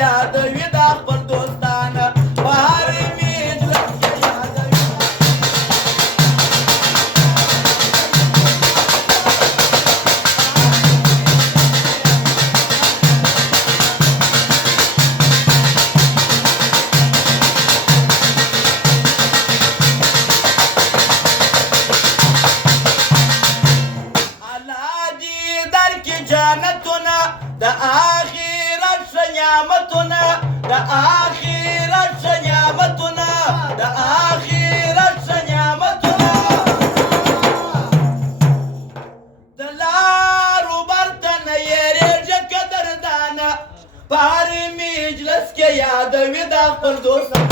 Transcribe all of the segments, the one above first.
یادوي دا خپل دوستانه په هر مجلس کې یادوي الله دې درکړي جنتونه د آخرت ښه نعمتونه د آخرت ښه نعمتونه د آخرت ښه نعمتونه د لارو برته نه یېرېږه قدردانه په هر مجلس کې یادوي دا خپل دوستان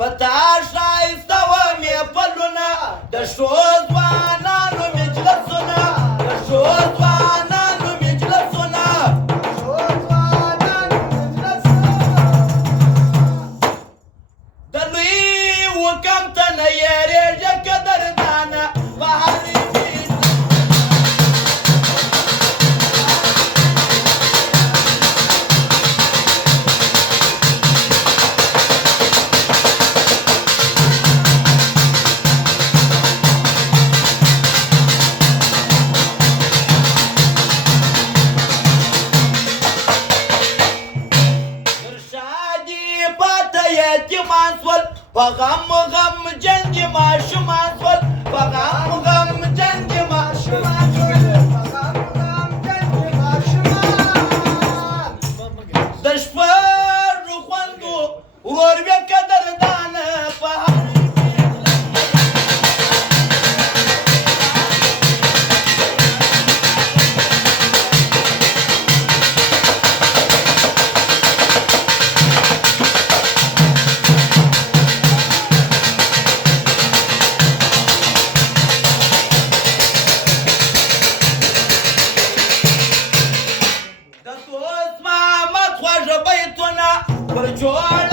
پتا شایسته و محفلونه د ښو ځوانانو مجلسونه د ښو ځوانانو مجلسونه د لوی حکم ته نه یېرېږه قدردانه په هر یتیمان سول په غم غم جنګ ماشومان سول په غم غم جنګ ماشومان سول په غم غم جنګ ماشومان د شپږو خوندو ورور وې قدردانه په هر پر جوړ